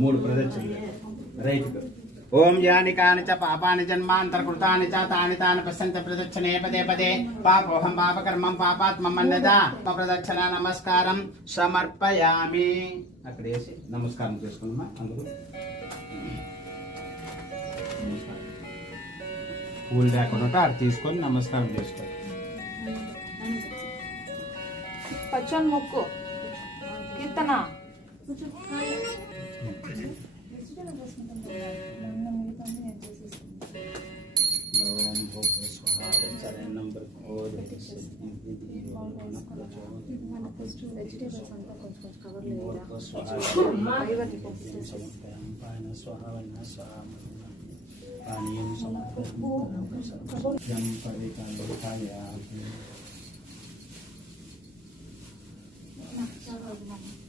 మూడు ప్రదక్షిణలు రైట్. ఓం యాని కాని చ పాపాని జన్మాంతరకృతాని చ తాని తాని పశ్యంత ప్రదక్షిణే పదే పదే పాపోహం పాపకర్మం పాపాత్మం అన్నదా ప్రదక్షిణ నమస్కారం సమర్పయామి. అక్కడ వేసి నమస్కారం చేసుకున్నామా అందరూ. పూలు లేకుండా అది తీసుకొని నమస్కారం చేసుకోండి. పచ్చని మొక్కు కీర్తన Nah,